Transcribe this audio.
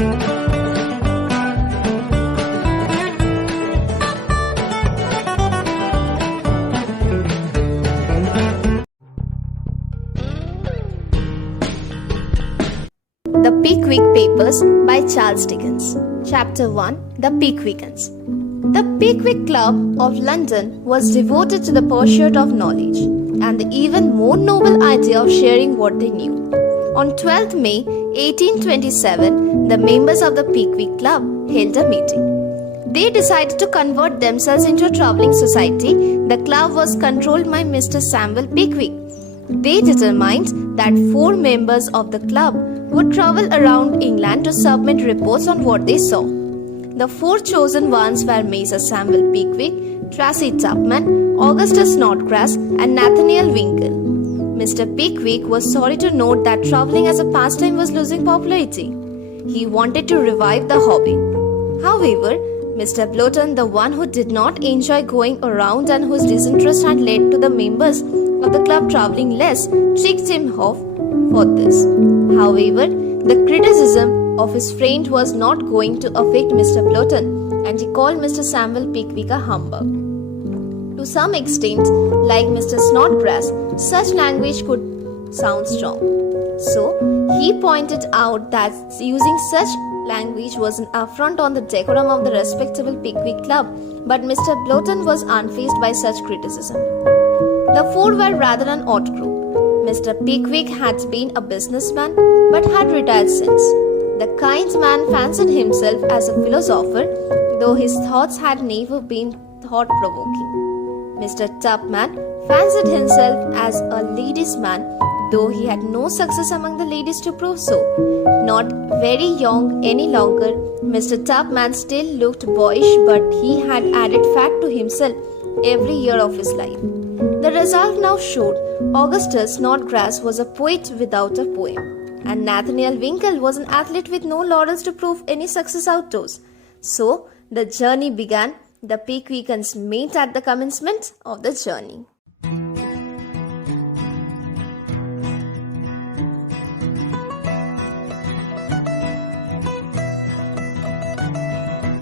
The Pickwick Papers by Charles Dickens. Chapter 1. The Pickwickans. The Pickwick Club of London was devoted to the pursuit of knowledge and the even more noble idea of sharing what they knew. On 12th May 1827, the members of the Pickwick Club held a meeting. They decided to convert themselves into a travelling society. The club was controlled by Mr. Samuel Pickwick. They determined that 4 members of the club would travel around England to submit reports on what they saw. The 4 chosen ones were Messrs. Samuel Pickwick, Tracy Tupman, Augustus Snodgrass, and Nathaniel Winkle. Mr. Pickwick was sorry to note that travelling as a pastime was losing popularity. He wanted to revive the hobby. However, Mr. Blotton, the one who did not enjoy going around and whose disinterest had led to the members of the club travelling less, tricked him off for this. However, the criticism of his friend was not going to affect Mr. Blotton, and he called Mr. Samuel Pickwick a humbug. To some extent, like Mr. Snodgrass, such language could sound strong. So, he pointed out that using such language was an affront on the decorum of the respectable Pickwick Club, but Mr. Blotton was unfazed by such criticism. The 4 were rather an odd group. Mr. Pickwick had been a businessman, but had retired since. The kind man fancied himself as a philosopher, though his thoughts had never been thought-provoking. Mr. Tupman fancied himself as a ladies' man, though he had no success among the ladies to prove so. Not very young any longer, Mr. Tupman still looked boyish, but he had added fat to himself every year of his life. The result now showed Augustus Snodgrass was a poet without a poem, and Nathaniel Winkle was an athlete with no laurels to prove any success outdoors. So, the journey began. The Pickwickans met at the commencement of the journey.